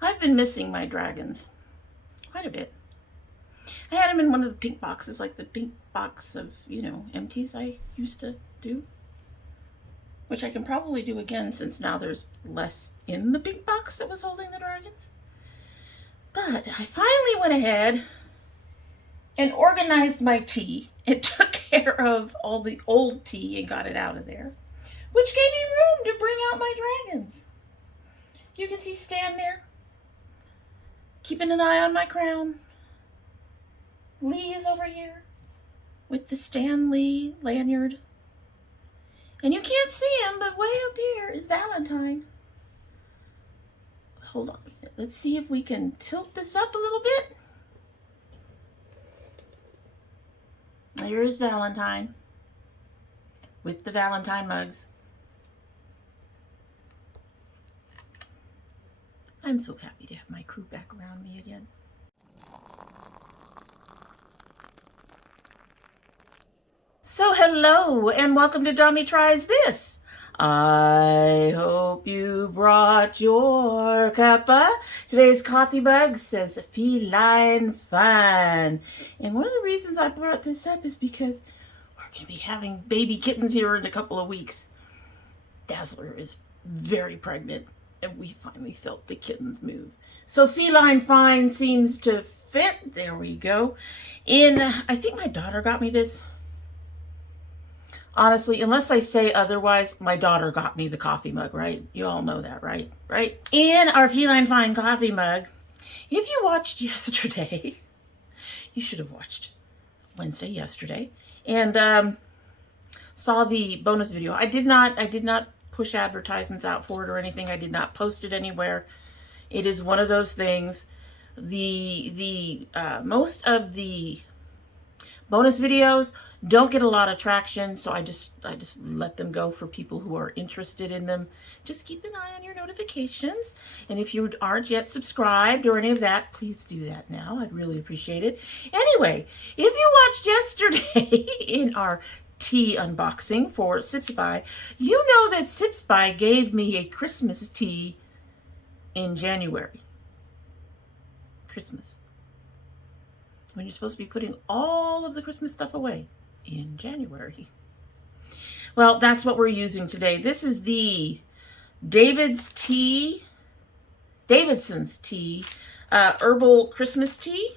I've been missing my dragons quite a bit. I had them in one of the pink boxes, like the pink box of, empties I used to do. Which I can probably do again since now there's less in the pink box that was holding the dragons. But I finally went ahead and organized my tea. It took care of all the old tea and got it out of there, which gave me room to bring out my dragons. You can see Stan there, keeping an eye on my crown. Lee is over here with the Stan Lee lanyard. And you can't see him, but way up here is Valentine. Hold on. Let's see if we can tilt this up a little bit. There is Valentine with the Valentine mugs. I'm so happy to have my crew back around me again. So hello and welcome to domytriesthis. I hope you brought your cuppa. Today's coffee mug says feline fun. And one of the reasons I brought this up is because we're going to be having baby kittens here in a couple of weeks. Dazzler is very pregnant and we finally felt the kittens move. So feline fine seems to fit. There we go. I think my daughter got me this. Honestly, unless I say otherwise, my daughter got me the coffee mug, right? You all know that, right? Right? In our Feline Fine coffee mug, if you watched yesterday, you should have watched Wednesday yesterday, and saw the bonus video. I did not push advertisements out for it or anything. I did not post it anywhere. It is one of those things. The most of the bonus videos don't get a lot of traction, so I just let them go for people who are interested in them. Just keep an eye on your notifications, and if you aren't yet subscribed or any of that, please do that now. I'd really appreciate it. Anyway, if you watched yesterday in our tea unboxing for Sips By, you know that Sips By gave me a Christmas tea in January. Christmas. When you're supposed to be putting all of the Christmas stuff away in January. Well, that's what we're using today. This is the Davidson's tea, Herbal Christmas tea.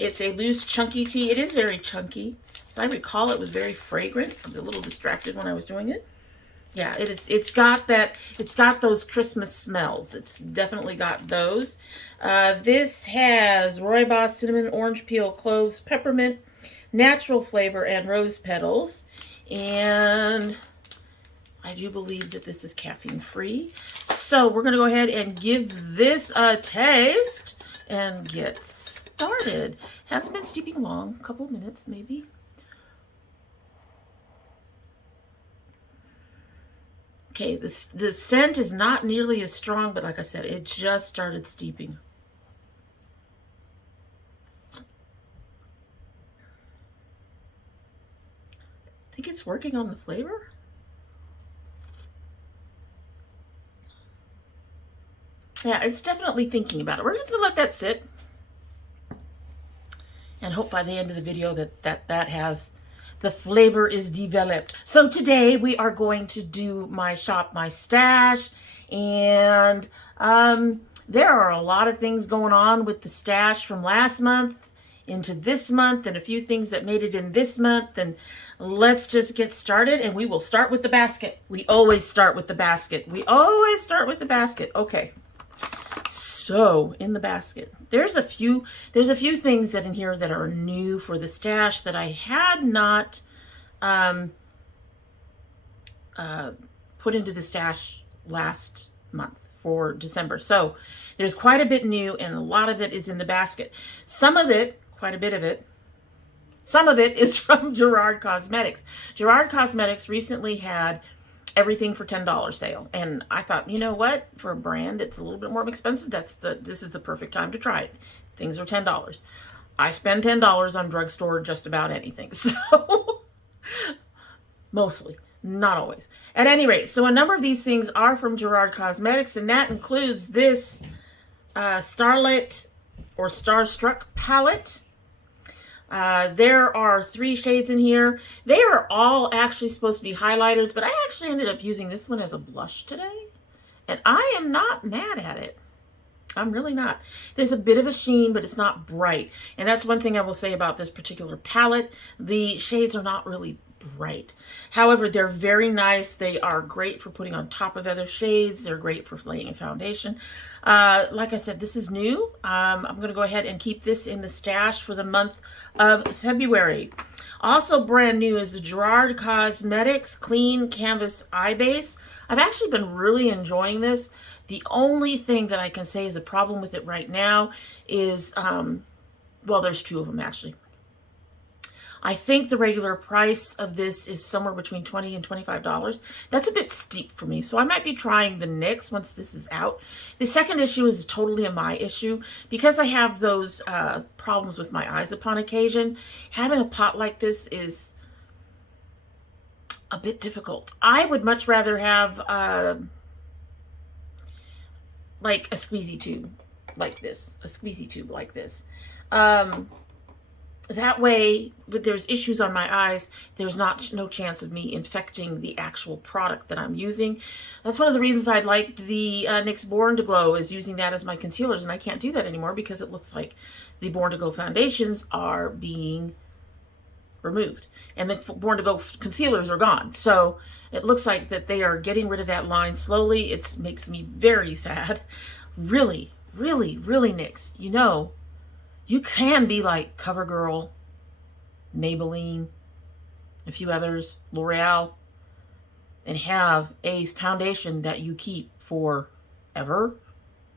It's a loose, chunky tea. It is very chunky. As I recall, it was very fragrant. I was a little distracted when I was doing it. Yeah, it is. It's got those Christmas smells. It's definitely got those. This has rooibos, cinnamon, orange peel, cloves, peppermint, natural flavor, and rose petals. And I do believe that this is caffeine free. So we're going to go ahead and give this a taste and get started. Hasn't been steeping long, a couple of minutes maybe. Okay, the scent is not nearly as strong, but like I said, it just started steeping. I think it's working on the flavor. Yeah, it's definitely thinking about it. We're just gonna let that sit and hope by the end of the video that has the flavor is developed. So today we are going to do my shop, my stash, and there are a lot of things going on with the stash from last month into this month, and a few things that made it in this month. And let's just get started, and we will start with the basket. We always start with the basket. We always start with the basket. Okay. So in the basket, there's a few things that in here that are new for the stash that I had not put into the stash last month for December. So there's quite a bit new, and a lot of it is in the basket. Some of it, quite a bit of it, some of it is from Gerard Cosmetics. Gerard Cosmetics recently had everything for $10 sale, and I thought, you know what, for a brand that's a little bit more expensive, this is the perfect time to try it. Things are $10. I spend $10 on drugstore just about anything, so mostly, not always. At any rate, so a number of these things are from Gerard Cosmetics, and that includes this Starlet or Starstruck palette. There are 3 shades in here. They are all actually supposed to be highlighters, but I actually ended up using this one as a blush today, and I am not mad at it. I'm really not. There's a bit of a sheen, but it's not bright. And that's one thing I will say about this particular palette. The shades are not really bright. However, they're very nice. They are great for putting on top of other shades. They're great for laying a foundation. Like I said, this is new. I'm going to go ahead and keep this in the stash for the month of February. Also brand new is the Gerard Cosmetics Clean Canvas Eye Base. I've actually been really enjoying this. The only thing that I can say is a problem with it right now is, well, there's 2 of them actually. I think the regular price of this is somewhere between $20 and $25. That's a bit steep for me, so I might be trying the NYX once this is out. The second issue is totally a my issue. Because I have those problems with my eyes upon occasion, having a pot like this is a bit difficult. I would much rather have like a squeezy tube like this, that way, if there's issues on my eyes, there's no chance of me infecting the actual product that I'm using. That's one of the reasons I liked the NYX Born to Glow, is using that as my concealers, and I can't do that anymore because it looks like the Born to Glow foundations are being removed and the Born to Glow concealers are gone. So it looks like that they are getting rid of that line slowly. It makes me very sad. Really, really, really, NYX, you know, you can be like CoverGirl, Maybelline, a few others, L'Oreal, and have a foundation that you keep forever.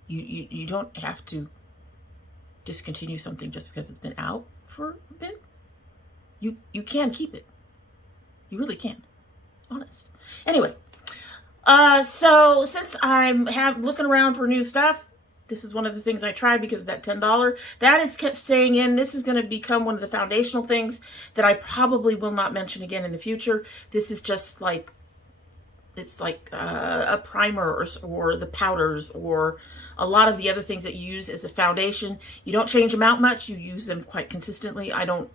You don't have to discontinue something just because it's been out for a bit. You can keep it. You really can. Honest. Anyway, so since I'm looking around for new stuff, this is one of the things I tried because of that $10. That is kept staying in. This is going to become one of the foundational things that I probably will not mention again in the future. This is just like, it's like a primer or the powders or a lot of the other things that you use as a foundation. You don't change them out much. You use them quite consistently. I don't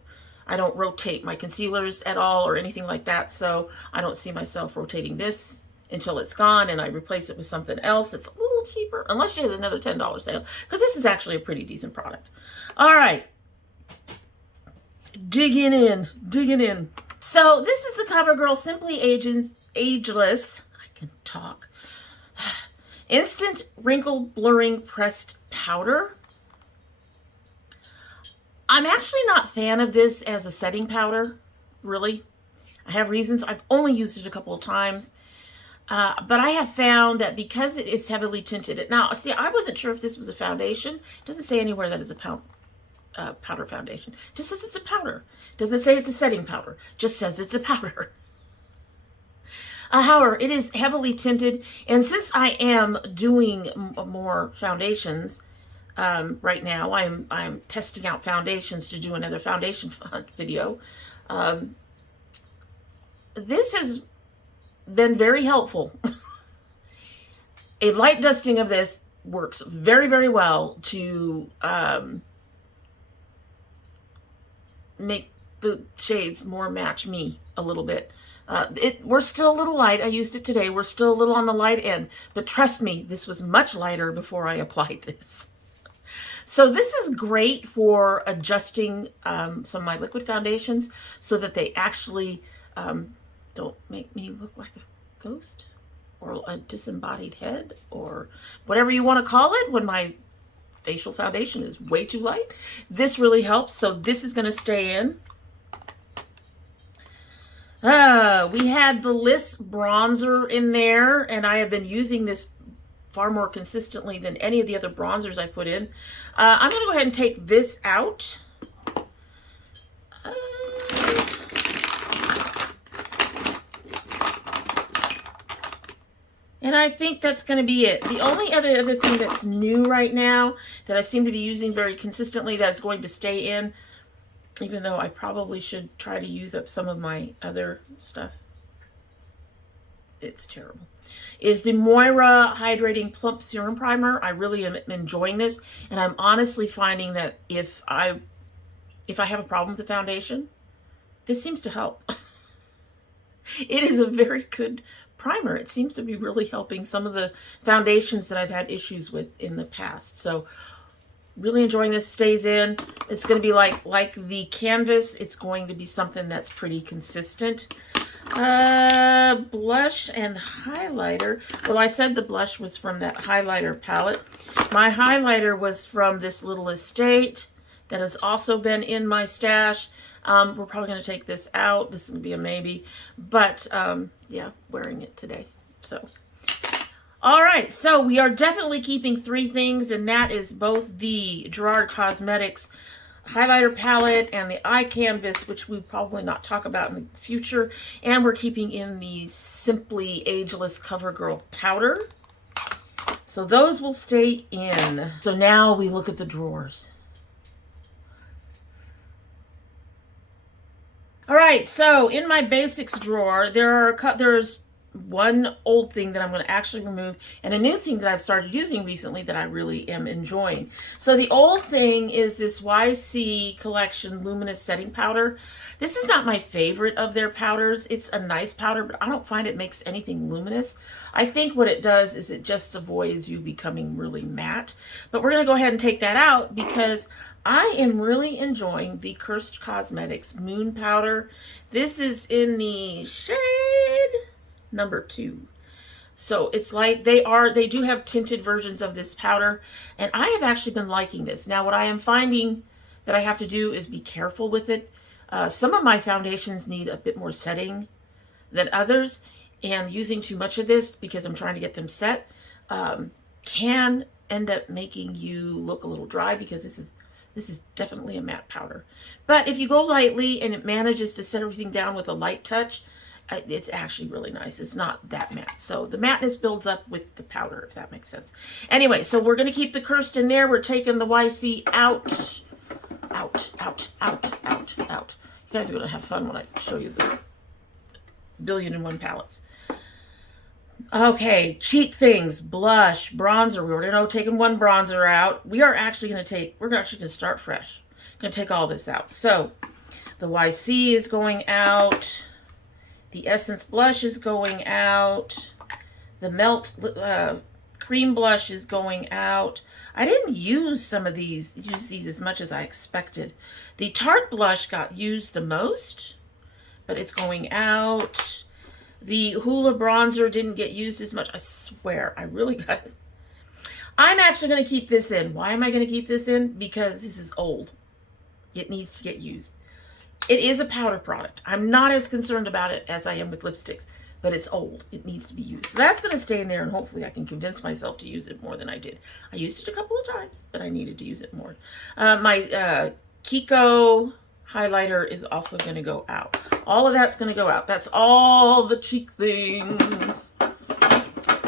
rotate my concealers at all or anything like that. So I don't see myself rotating this until it's gone and I replace it with something else. It's a little cheaper, unless you have another $10 sale, because this is actually a pretty decent product. All right, digging in. So this is the CoverGirl Simply Ageless, I can talk, Instant Wrinkle Blurring Pressed Powder. I'm actually not a fan of this as a setting powder, really. I have reasons. I've only used it a couple of times. But I have found that because it is heavily tinted, now, see, I wasn't sure if this was a foundation. It doesn't say anywhere that it's a powder foundation. It just says it's a powder. It doesn't say it's a setting powder. It just says it's a powder. However, it is heavily tinted, and since I am doing more foundations right now, I'm testing out foundations to do another foundation video. This has been very helpful. A light dusting of this works very, very well to make the shades more match me a little bit. We're still a little light. I used it today. We're still a little on the light end, but trust me, this was much lighter before I applied this. So this is great for adjusting some of my liquid foundations so that they actually don't make me look like a ghost or a disembodied head or whatever you want to call it when my facial foundation is way too light. This really helps. So this is going to stay in. We had the Liss bronzer in there, and I have been using this far more consistently than any of the other bronzers I put in. I'm going to go ahead and take this out. And I think that's going to be it. The only other thing that's new right now that I seem to be using very consistently that's going to stay in, even though I probably should try to use up some of my other stuff. It's terrible. is the MOIRA Hydrating Plump Serum Primer. I really am enjoying this, and I'm honestly finding that if I have a problem with the foundation, this seems to help. It is a very good primer. It seems to be really helping some of the foundations that I've had issues with in the past. So really enjoying this. Stays in. It's going to be like the canvas. It's going to be something that's pretty consistent. Blush and highlighter. Well, I said the blush was from that highlighter palette. My highlighter was from this little Estate that has also been in my stash. We're probably going to take this out. This is going to be a maybe. But, yeah, wearing it today. So, all right. So, we are definitely keeping 3 things, and that is both the Gerard Cosmetics highlighter palette and the eye canvas, which we probably not talk about in the future. And we're keeping in the Simply Ageless CoverGirl powder. So, those will stay in. So, now we look at the drawers. All right, so in my basics drawer, there's one old thing that I'm going to actually remove and a new thing that I've started using recently that I really am enjoying. So the old thing is this YC Collection Luminous Setting Powder. This is not my favorite of their powders. It's a nice powder, but I don't find it makes anything luminous. I think what it does is it just avoids you becoming really matte. But we're going to go ahead and take that out because I am really enjoying the Curst Cosmetics Moon Powder. This is in the shade number 2. So it's like they do have tinted versions of this powder, and I have actually been liking this. Now what I am finding that I have to do is be careful with it. Some of my foundations need a bit more setting than others, and using too much of this because I'm trying to get them set can end up making you look a little dry because this is definitely a matte powder. But if you go lightly and it manages to set everything down with a light touch, it's actually really nice. It's not that matte. So the matteness builds up with the powder, if that makes sense. Anyway, so we're going to keep the Curst in there. We're taking the YC out. Out, out, out, out, out. You guys are going to have fun when I show you the 1,000,001 palettes. Okay, cheek things, blush, bronzer. We already know taking one bronzer out. We're actually going to start fresh. Going to take all this out. So the YC is going out. The Essence blush is going out. The Melt cream blush is going out. I didn't use these as much as I expected. The Tarte blush got used the most, but it's going out. The Hoola bronzer didn't get used as much. I swear, I really got it. I'm actually going to keep this in. Why am I going to keep this in? Because this is old. It needs to get used. It is a powder product. I'm not as concerned about it as I am with lipsticks, but it's old. It needs to be used. So that's going to stay in there, and hopefully I can convince myself to use it more than I did. I used it a couple of times, but I needed to use it more. My Kiko highlighter is also going to go out. All of that's going to go out. That's all the cheek things.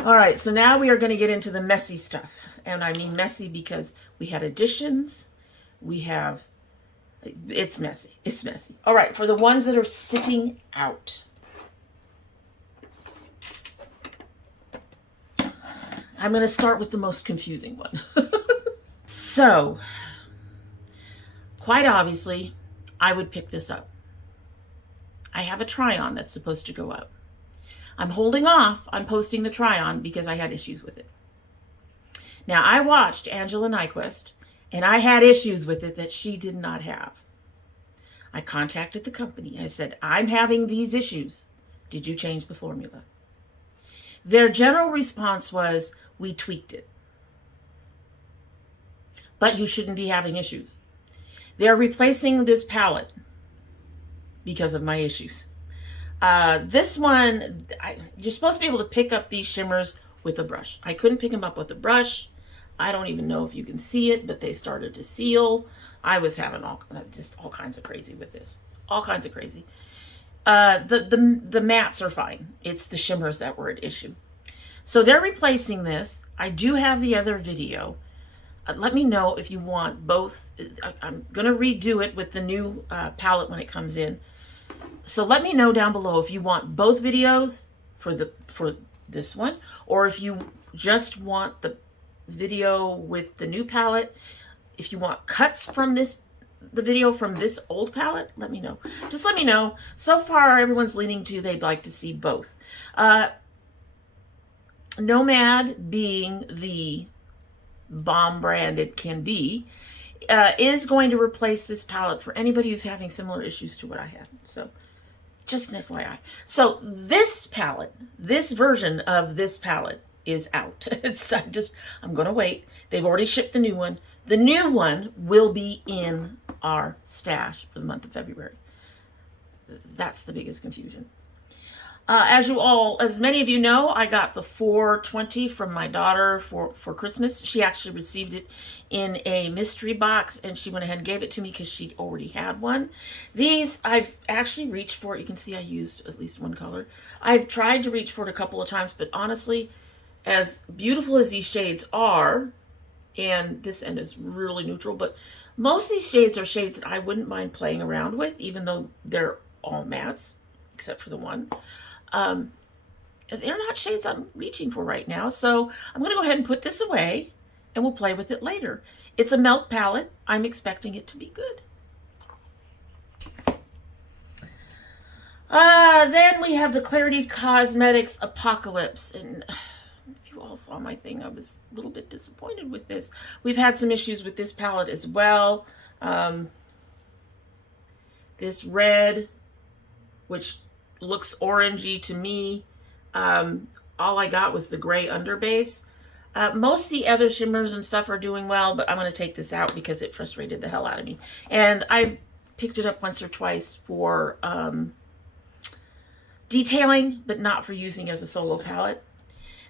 All right, so now we are going to get into the messy stuff. And I mean messy because we had additions. It's messy. It's messy. All right, for the ones that are sitting out. I'm going to start with the most confusing one. So, quite obviously, I would pick this up. I have a try-on that's supposed to go up. I'm holding off on posting the try-on because I had issues with it. Now, I watched Angela Nyquist, and I had issues with it that she did not have. I contacted the company. I said, I'm having these issues. Did you change the formula? Their general response was, we tweaked it. But you shouldn't be having issues. They're replacing this palette because of my issues. This one, you're supposed to be able to pick up these shimmers with a brush. I couldn't pick them up with a brush. I don't even know if you can see it, but they started to seal. I was having all kinds of crazy with this. All kinds of crazy. The mattes are fine. It's the shimmers that were at issue. So they're replacing this. I do have the other video. Let me know if you want both. I'm going to redo it with the new palette when it comes in. So let me know down below if you want both videos for this one. Or if you just want the video with the new palette, if you want cuts from the video from this old palette, let me know. Just let me know. So far, everyone's leaning to they'd like to see both. Nomad, being the bomb brand it can be, is going to replace this palette for anybody who's having similar issues to what I had. So just an FYI. So this palette, this version of this palette is out. I'm going to wait. They've already shipped the new one. The new one will be in our stash for the month of February. That's the biggest confusion. As many of you know, I got the 420 from my daughter for Christmas. She actually received it in a mystery box, and she went ahead and gave it to me because she already had one. These, I've actually reached for it. You can see I used at least one color. I've tried to reach for it a couple of times, but honestly, as beautiful as these shades are, and this end is really neutral, but most of these shades are shades that I wouldn't mind playing around with, even though they're all mattes, except for the one. They're not shades I'm reaching for right now, so I'm going to go ahead and put this away, and we'll play with it later. It's a melt palette. I'm expecting it to be good. Then we have the Clarity Cosmetics Apocalypse, and if you all saw my thing, I was a little bit disappointed with this. We've had some issues with this palette as well. This red, which looks orangey to me. All I got was the gray underbase. Most of the other shimmers and stuff are doing well, but I'm going to take this out because it frustrated the hell out of me. And I picked it up once or twice for detailing, but not for using as a solo palette.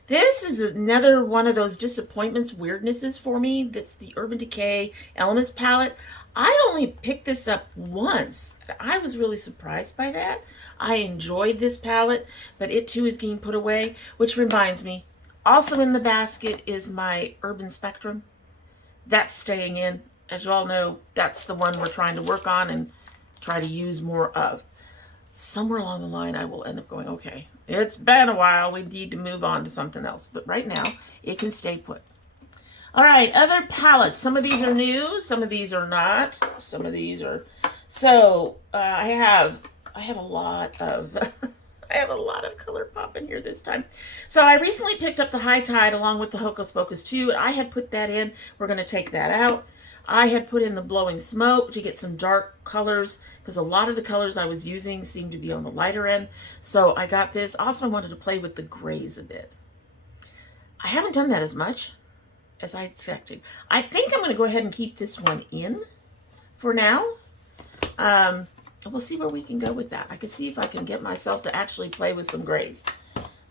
This is another one of those disappointments, weirdnesses for me. That's the Urban Decay Elements palette. I only picked this up once. I was really surprised by that. I enjoyed this palette, but it too is getting put away, which reminds me, also in the basket is my Urban Spectrum. That's staying in. As you all know, that's the one we're trying to work on and try to use more of. Somewhere along the line, I will end up going, okay, it's been a while. We need to move on to something else. But right now, it can stay put. All right, other palettes. Some of these are new. Some of these are not. Some of these are. So I have a lot of I have a lot of color pop in here this time. So I recently picked up the High Tide along with the Hocus Pocus 2. I had put that in. We're going to take that out. I had put in the Blowing Smoke to get some dark colors because a lot of the colors I was using seemed to be on the lighter end. So I got this. Also, I wanted to play with the grays a bit. I haven't done that as much as I expected. I think I'm going to go ahead and keep this one in for now. We'll see where we can go with that. I can see if I can get myself to actually play with some grays.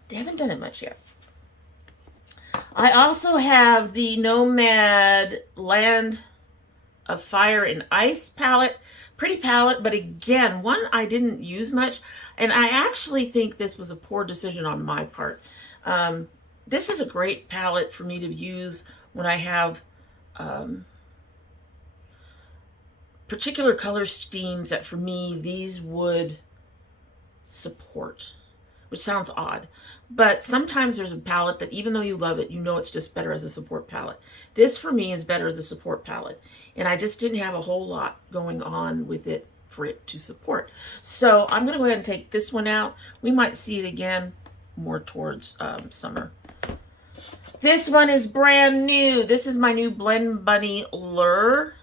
They haven't done it much yet. I also have the Nomad Land of Fire and Ice palette. Pretty palette, but again, one I didn't use much. And I actually think this was a poor decision on my part. This is a great palette for me to use when I have particular color schemes that for me these would support, which sounds odd. But sometimes there's a palette that even though you love it, you know it's just better as a support palette. This for me is better as a support palette. And I just didn't have a whole lot going on with it for it to support. So I'm going to go ahead and take this one out. We might see it again more towards summer. This one is brand new. This is my new Blend Bunny Lure.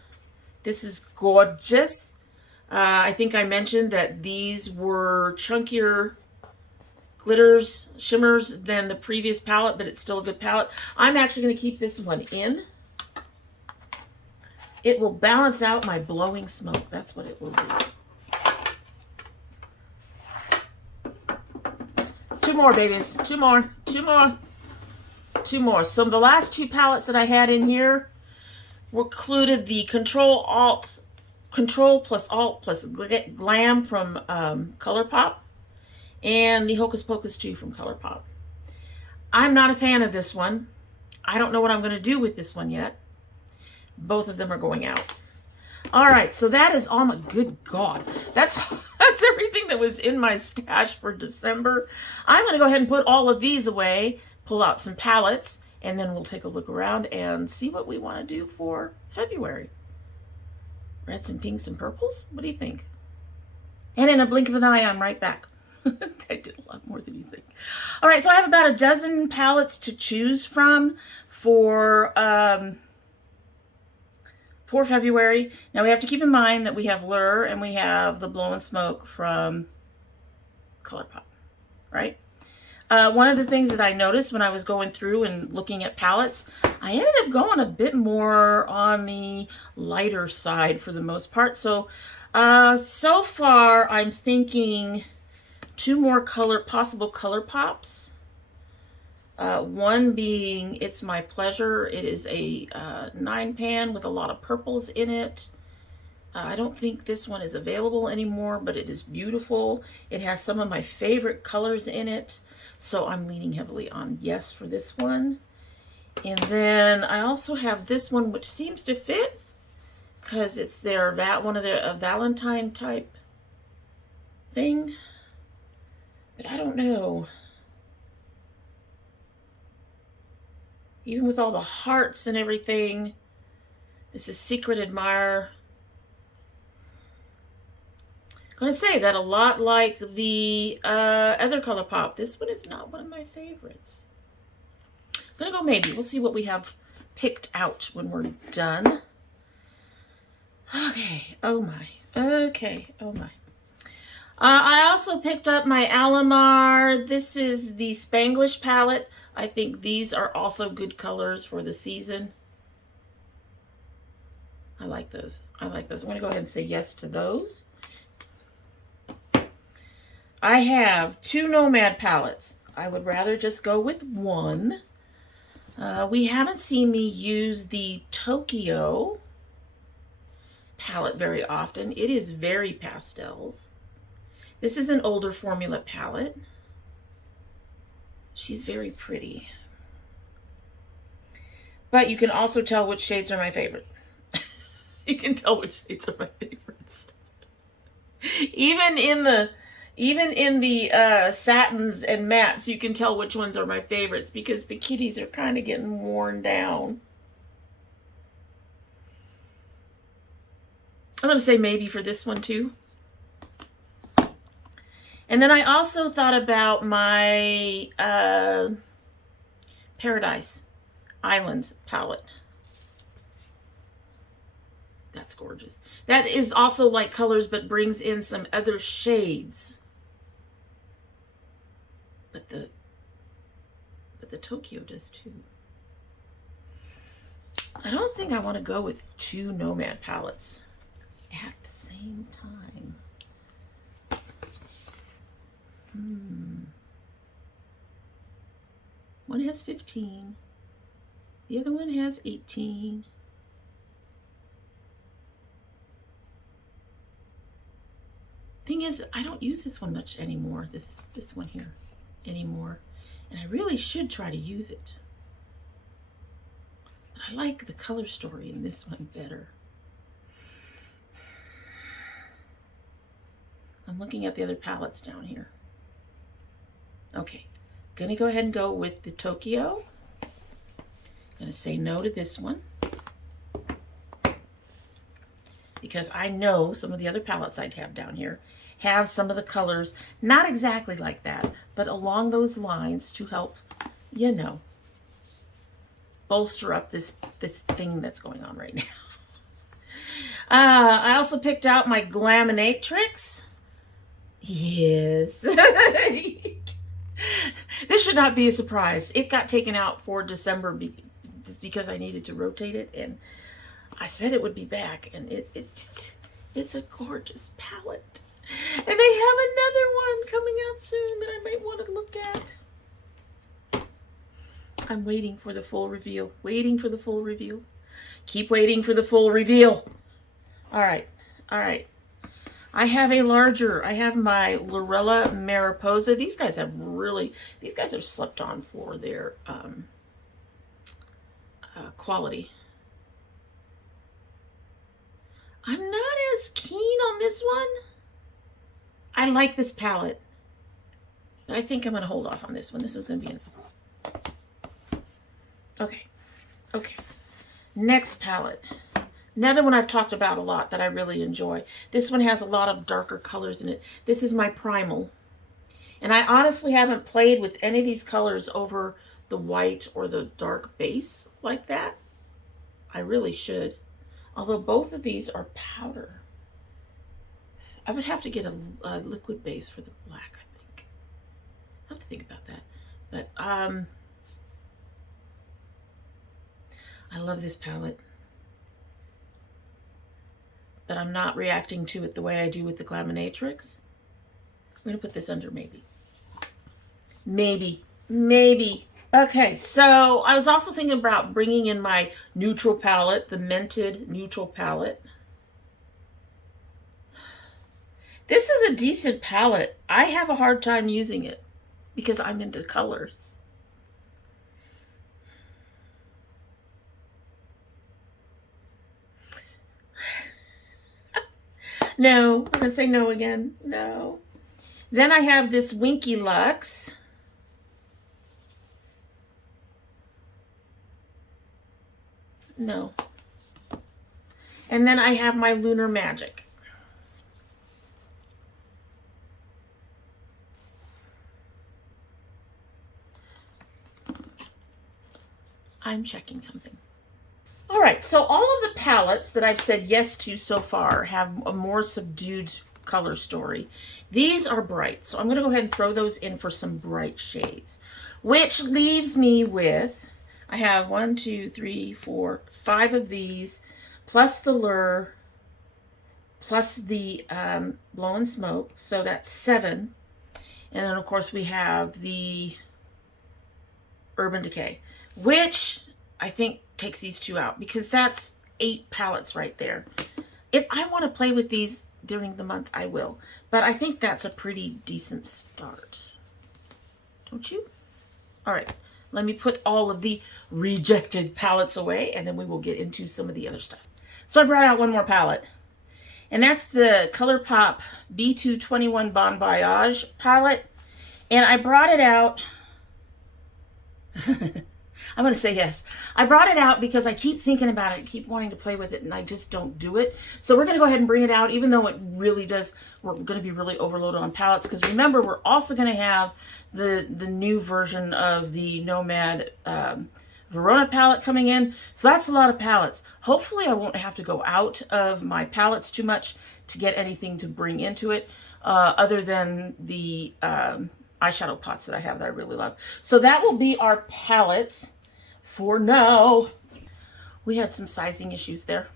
This is gorgeous. I think I mentioned that these were chunkier glitters, shimmers than the previous palette, but it's still a good palette. I'm actually going to keep this one in. It will balance out my Blowing Smoke. That's what it will do. Two more, babies. Two more. Two more. Two more. So the last two palettes that I had in here included the Control plus Alt plus Glam from ColourPop and the Hocus Pocus 2 from ColourPop. I'm not a fan of this one. I don't know what I'm going to do with this one yet. Both of them are going out. All right, so that is all my, good God. That's That's everything that was in my stash for December. I'm going to go ahead and put all of these away, pull out some palettes, and then we'll take a look around and see what we want to do for February. Reds and pinks and purples? What do you think? And in a blink of an eye, I'm right back. I did a lot more than you think. All right, so I have about a dozen palettes to choose from for February. Now we have to keep in mind that we have Lure and we have the Blow and Smoke from ColourPop, right? One of the things that I noticed when I was going through and looking at palettes, I ended up going a bit more on the lighter side for the most part. So, so far I'm thinking 2 more possible color pops. One being It's My Pleasure. It is a 9-pan with a lot of purples in it. I don't think this one is available anymore, but it is beautiful. It has some of my favorite colors in it, so I'm leaning heavily on yes for this one. And then I also have this one, which seems to fit because it's one of their Valentine type thing, but I don't know. Even with all the hearts and everything, this is Secret Admirer. I'm going to say that a lot like the other ColourPop. This one is not one of my favorites. I'm going to go maybe. We'll see what we have picked out when we're done. Okay. Oh my. Okay. Oh my. I also picked up my Alamar. This is the Spanglish palette. I think these are also good colors for the season. I like those. I like those. I'm going to go ahead and say yes to those. I have 2 Nomad palettes. I would rather just go with one. We haven't seen me use the Tokyo palette very often. It is very pastels. This is an older formula palette. She's very pretty. But you can also tell which shades are my favorite. You can tell which shades are my favorites. Even in the satins and mattes, you can tell which ones are my favorites because the kitties are kind of getting worn down. I'm going to say maybe for this one too. And then I also thought about my Paradise Islands palette. That's gorgeous. That is also light colors, but brings in some other shades. But the Tokyo does too. I don't think I want to go with 2 Nomad palettes at the same time. One has 15. The other one has 18. Thing is, I don't use this one much anymore, this one here anymore. And I really should try to use it. But I like the color story in this one better. I'm looking at the other palettes down here. Okay, gonna go ahead and go with the Tokyo. Gonna say no to this one. Because I know some of the other palettes I'd have down here have some of the colors, not exactly like that, but along those lines to help, you know, bolster up this thing that's going on right now. I also picked out my Glaminatrix. Yes. This should not be a surprise. It got taken out for December because I needed to rotate it, and I said it would be back, and it's a gorgeous palette. And they have another one coming out soon that I might want to look at. I'm waiting for the full reveal. Waiting for the full reveal. Keep waiting for the full reveal. All right. All right. I have my Lurella Mariposa. These guys are slept on for their quality. I'm not as keen on this one. I like this palette, but I think I'm going to hold off on this one. This one's going to be enough. Okay. Okay. Next palette. Another one I've talked about a lot that I really enjoy. This one has a lot of darker colors in it. This is my Primal. And I honestly haven't played with any of these colors over the white or the dark base like that. I really should. Although both of these are powder. I would have to get a liquid base for the black, I think. I have to think about that. But I love this palette. But I'm not reacting to it the way I do with the Glaminatrix. I'm going to put this under maybe. Maybe. Maybe. Okay, so I was also thinking about bringing in my neutral palette, the Mented neutral palette. This is a decent palette. I have a hard time using it because I'm into colors. No, I'm going to say no again. No. Then I have this Winky Lux. No. And then I have my Lunar Magic. I'm checking something. All right, so all of the palettes that I've said yes to so far have a more subdued color story. These are bright, so I'm going to go ahead and throw those in for some bright shades, which leaves me with, I have 1, 2, 3, 4, 5 of these, plus the Lure, plus the Blow and Smoke, so that's 7. And then, of course, we have the Urban Decay, which I think takes these 2 out because that's 8 palettes right there. If I want to play with these during the month, I will. But I think that's a pretty decent start. Don't you? All right. Let me put all of the rejected palettes away, and then we will get into some of the other stuff. So I brought out one more palette, and that's the ColourPop B221 Bon Voyage palette. And I brought it out... I'm going to say yes. I brought it out because I keep thinking about it, keep wanting to play with it, and I just don't do it. So we're going to go ahead and bring it out, even though it really does, we're going to be really overloaded on palettes, because remember, we're also going to have the new version of the Nomad Verona palette coming in. So that's a lot of palettes. Hopefully I won't have to go out of my palettes too much to get anything to bring into it, other than the eyeshadow pots that I have that I really love. So that will be our palettes for now. We had some sizing issues there.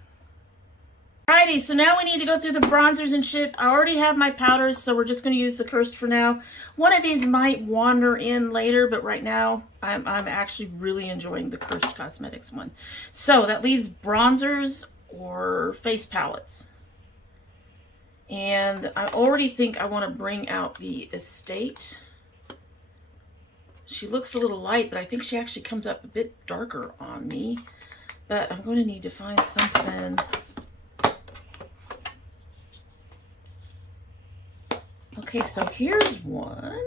Alrighty, so now we need to go through the bronzers and shit. I already have my powders, so we're just going to use the Curst for now. One of these might wander in later, but right now I'm actually really enjoying the Curst Cosmetics one. So that leaves bronzers or face palettes. And I already think I want to bring out the Estate. She looks a little light, but I think she actually comes up a bit darker on me. But I'm going to need to find something. Okay, so here's one.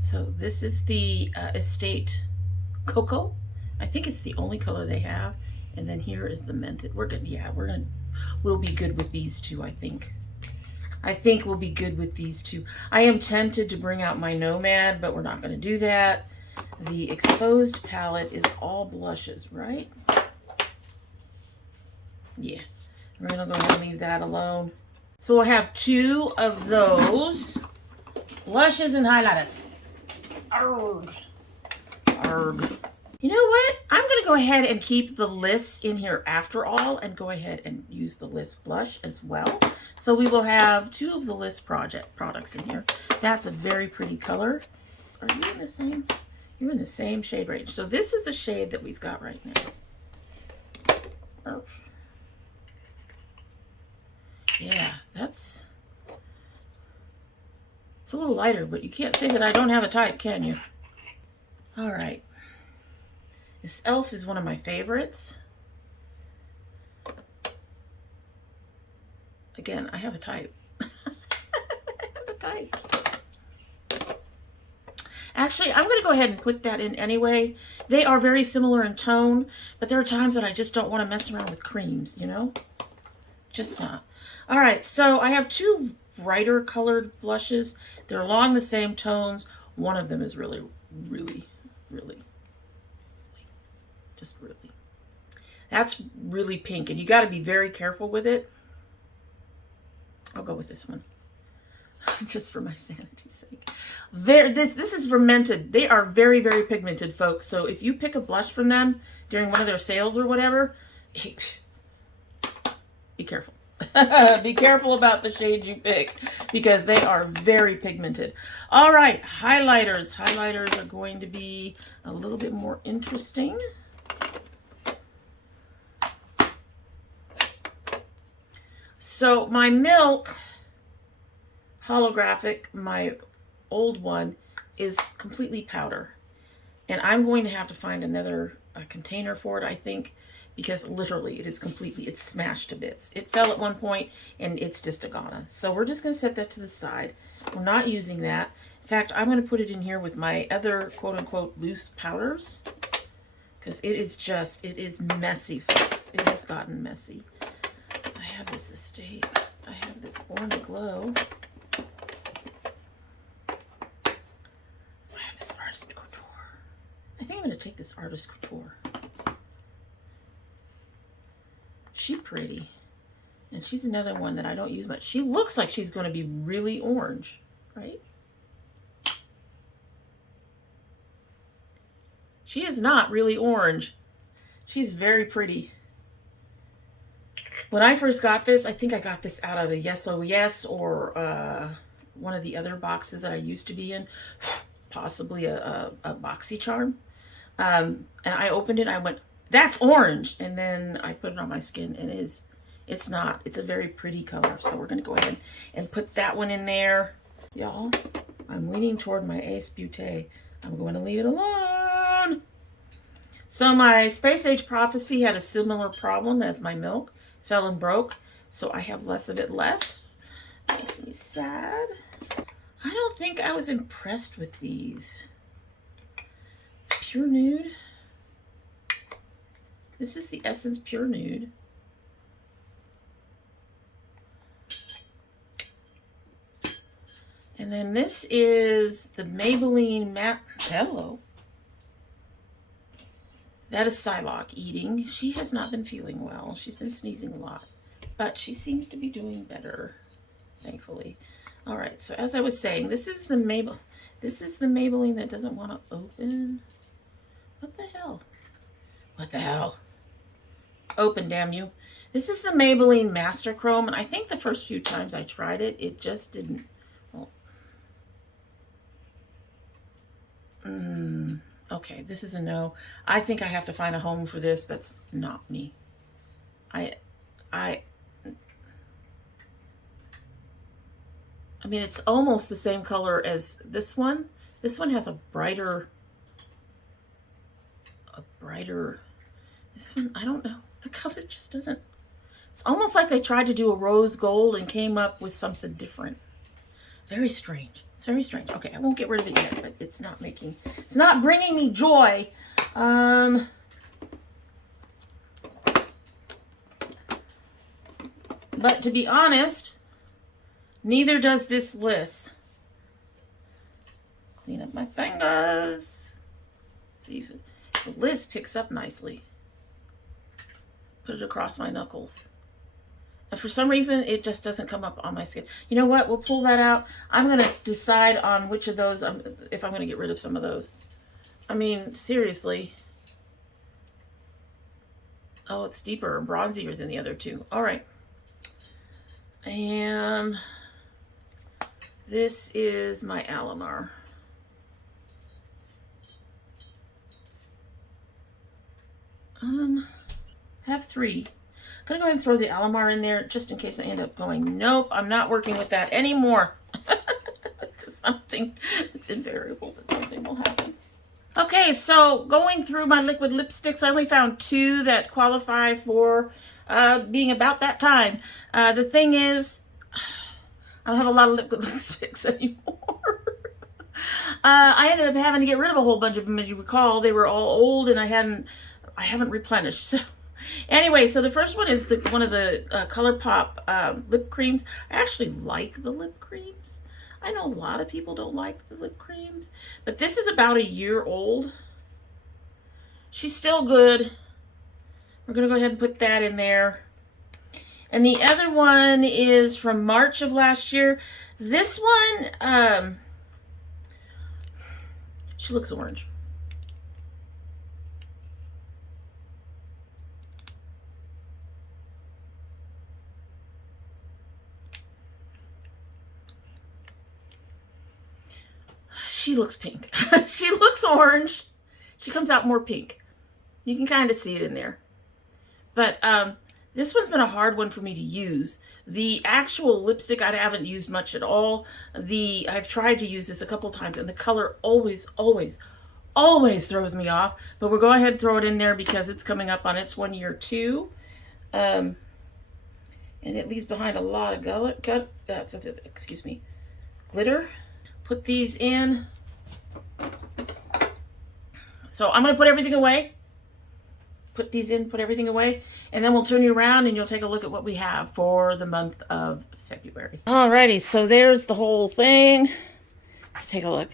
So this is the Estate Cocoa. I think it's the only color they have. And then here is the Mented. We'll be good with these two, I think. I think we'll be good with these two. I am tempted to bring out my Nomad, but we're not going to do that. The Exposed palette is all blushes, right? Yeah. We're going to go ahead and leave that alone. So we'll have 2 of those. Blushes and highlighters. Arrgh. Arrgh. You know what? I'm going to go ahead and keep the lists in here after all and go ahead and use the list blush as well. So we will have 2 of the list products in here. That's a very pretty color. Are you in the same? You're in the same shade range. So this is the shade that we've got right now. Oh. Yeah, it's a little lighter, but you can't say that I don't have a type, can you? All right. This e.l.f. is one of my favorites. Again, I have a type. I have a type. Actually, I'm going to go ahead and put that in anyway. They are very similar in tone, but there are times that I just don't want to mess around with creams, you know? Just not. All right, so I have two brighter colored blushes. They're along the same tones. One of them is really, just really. That's really pink, and you got to be very careful with it. I'll go with this one, just for my sanity's sake. This is fermented. They are very, very pigmented, folks. So if you pick a blush from them during one of their sales or whatever, be careful. Be careful about the shades you pick because they are very pigmented. All right, highlighters. Highlighters are going to be a little bit more interesting. So my Milk holographic, my old one, is completely powder. And I'm going to have to find another container for it, I think, because literally it is completely, it's smashed to bits. It fell at one point and it's just a goner. So we're just going to set that to the side. We're not using that. In fact, I'm going to put it in here with my other quote-unquote loose powders because it is messy, folks. It has gotten messy. I have this Estate. I have this Born to Glow. I have this Artist Couture. I think I'm going to take this Artist Couture. She's pretty. And she's another one that I don't use much. She looks like she's going to be really orange, right? She is not really orange. She's very pretty. When I first got this, I think I got this out of a l.ys or one of the other boxes that I used to be in, possibly a BoxyCharm. And I opened it, I went, that's orange. And then I put it on my skin and it's not. It's a very pretty color. So we're going to go ahead and put that one in there. Y'all, I'm leaning toward my Ace Beauté. I'm going to leave it alone. So my Space Age Prophecy had a similar problem as my Milk. Fell and broke. So I have less of it left. Makes me sad. I don't think I was impressed with these. Pure Nude. This is the Essence Pure Nude. And then this is the Maybelline Matte. Hello. That is Psylocke eating. She has not been feeling well. She's been sneezing a lot. But she seems to be doing better, thankfully. All right, so as I was saying, this is the Maybelline that doesn't want to open. What the hell? What the hell? Open, damn you. This is the Maybelline Master Chrome, and I think the first few times I tried it, it just didn't. Well, okay, this is a no. I think I have to find a home for this that's not me. I mean, it's almost the same color as this one. This one has a brighter, this one, I don't know. The color just doesn't, it's almost like they tried to do a rose gold and came up with something different. Very strange. It's very strange. Okay, I won't get rid of it yet, but it's not bringing me joy. But to be honest, neither does this list. Clean up my fingers. See if the list picks up nicely. Put it across my knuckles. And for some reason, it just doesn't come up on my skin. You know what? We'll pull that out. I'm going to decide on which of those, if I'm going to get rid of some of those. I mean, seriously. Oh, it's deeper and bronzier than the other two. All right. And this is my Alamar. I have three. I'm going to go ahead and throw the Alamar in there just in case I end up going, nope, I'm not working with that anymore. It's something, it's invariable that something will happen. Okay, so going through my liquid lipsticks, I only found two that qualify for being about that time. The thing is, I don't have a lot of lipsticks anymore. I ended up having to get rid of a whole bunch of them, as you recall. They were all old, and I haven't replenished. So anyway, so the first one is one of the ColourPop lip creams. I actually like the lip creams. I know a lot of people don't like the lip creams, but this is about a year old. She's still good. We're going to go ahead and put that in there. And the other one is from March of last year. This one, she looks orange. She looks pink. She looks orange. She comes out more pink. You can kind of see it in there. But this one's been a hard one for me to use. The actual lipstick I haven't used much at all. I've tried to use this a couple times, and the color always throws me off. But we'll go ahead and throw it in there because it's coming up on its 1 year too. And it leaves behind a lot of glitter. Put these in. So I'm going to put everything away. Put these in, put everything away, and then we'll turn you around and you'll take a look at what we have for the month of February. Alrighty, so there's the whole thing. Let's take a look.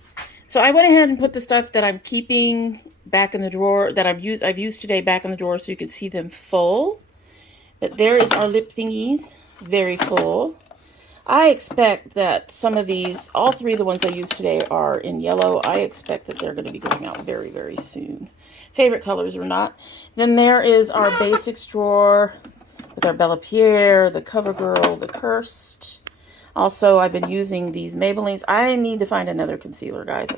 So I went ahead and put the stuff that I'm keeping back in the drawer that I've used today back in the drawer so you can see them full. But there is our lip thingies, very full. I expect that some of these, all three of the ones I used today are in yellow. I expect that they're going to be going out very, very soon. Favorite colors or not. Then there is our basics drawer with our Bellapierre, the CoverGirl, the Curst. Also, I've been using these Maybellines. I need to find another concealer, guys.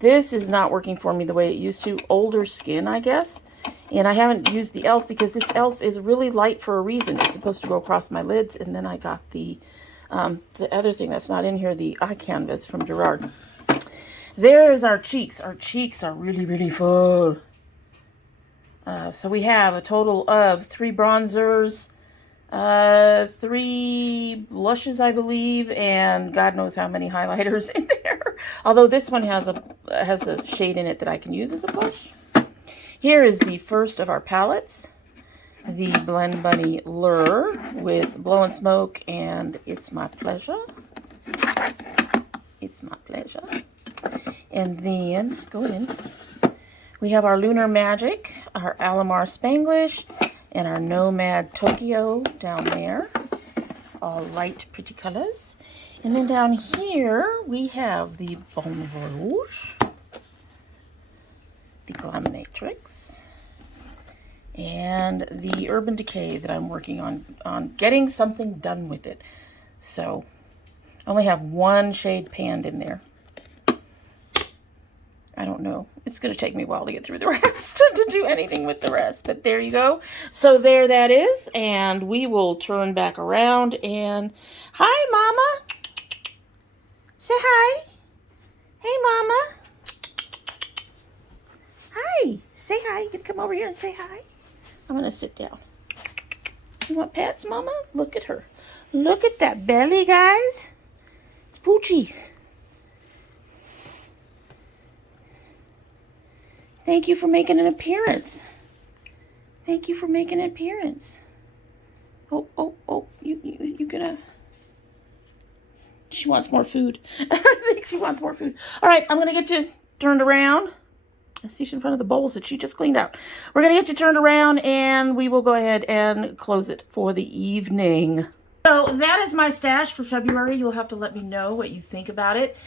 This is not working for me the way it used to. Older skin, I guess. And I haven't used the e.l.f. because this e.l.f. is really light for a reason. It's supposed to go across my lids. And then I got the other thing that's not in here, the eye canvas from Gerard. There's our cheeks. Our cheeks are really, really full. So we have a total of 3 bronzers, 3 blushes, I believe, and God knows how many highlighters in there. Although this one has a shade in it that I can use as a blush. Here is the first of our palettes, the Blend Bunny Lure with Blow and Smoke and It's My Pleasure. It's My Pleasure. And then, go in. We have our Lunar Magic, our Alamar Spanglish, and our Nomad Tokyo down there. All light, pretty colors. And then down here, we have the Bon Rouge, the Glamnatrix, and the Urban Decay that I'm working on getting something done with it. So, I only have 1 shade panned in there. I don't know. It's going to take me a while to get through the rest, to do anything with the rest. But there you go. So there that is. And we will turn back around and... Hi, Mama. Say hi. Hey, Mama. Hi. Say hi. You can come over here and say hi. I'm going to sit down. You want pets, Mama? Look at her. Look at that belly, guys. It's Poochie. Thank you for making an appearance. Thank you for making an appearance. Oh, you gonna... She wants more food. I think she wants more food. All right, I'm gonna get you turned around. I see she's in front of the bowls that she just cleaned out. We're gonna get you turned around and we will go ahead and close it for the evening. So that is my stash for February. You'll have to let me know what you think about it.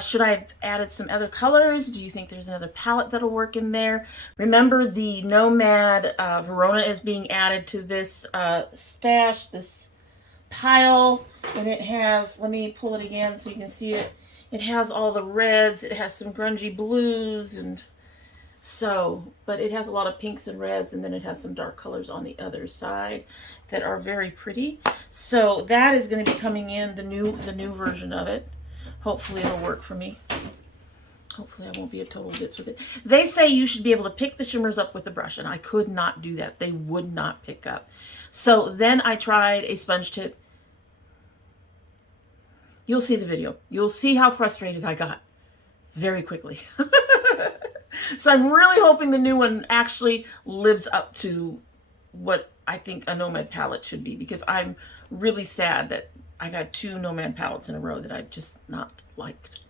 Should I have added some other colors? Do you think there's another palette that'll work in there? Remember, the Nomad Verona is being added to this stash, this pile. And it has, let me pull it again so you can see it. It has all the reds. It has some grungy blues and... So, but it has a lot of pinks and reds, and then it has some dark colors on the other side that are very pretty. So that is going to be coming in, the new version of it. Hopefully it'll work for me. Hopefully I won't be a total ditz with it. They say you should be able to pick the shimmers up with a brush, and I could not do that. They would not pick up. So then I tried a sponge tip. You'll see the video. You'll see how frustrated I got very quickly. So I'm really hoping the new one actually lives up to what I think a Nomad palette should be, because I'm really sad that I got 2 Nomad palettes in a row that I've just not liked.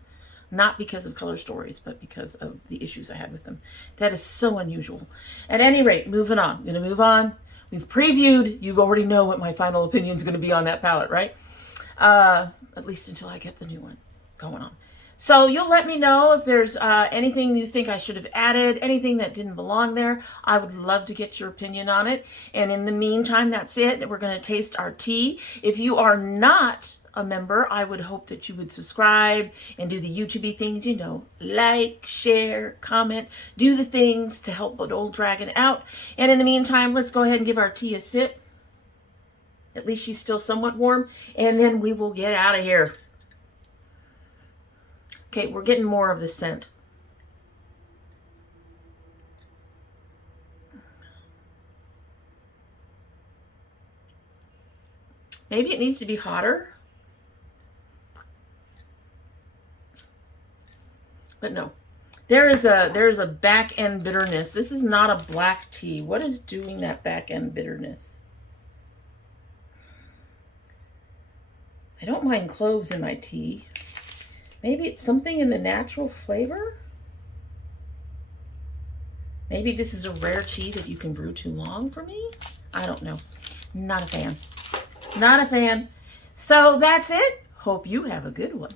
Not because of color stories, but because of the issues I had with them. That is so unusual. At any rate, moving on. I'm going to move on. We've previewed. You already know what my final opinion is going to be on that palette, right? At least until I get the new one going on. So you'll let me know if there's anything you think I should have added, anything that didn't belong there. I would love to get your opinion on it. And in the meantime, that's it. We're going to taste our tea. If you are not a member, I would hope that you would subscribe and do the YouTube things, you know, like, share, comment, do the things to help an old dragon out. And in the meantime, let's go ahead and give our tea a sip. At least she's still somewhat warm. And then we will get out of here. Okay, we're getting more of the scent. Maybe it needs to be hotter. But no. There is a back end bitterness. This is not a black tea. What is doing that back end bitterness? I don't mind cloves in my tea. Maybe it's something in the natural flavor? Maybe this is a rare tea that you can brew too long for me? I don't know. Not a fan. Not a fan. So that's it. Hope you have a good one.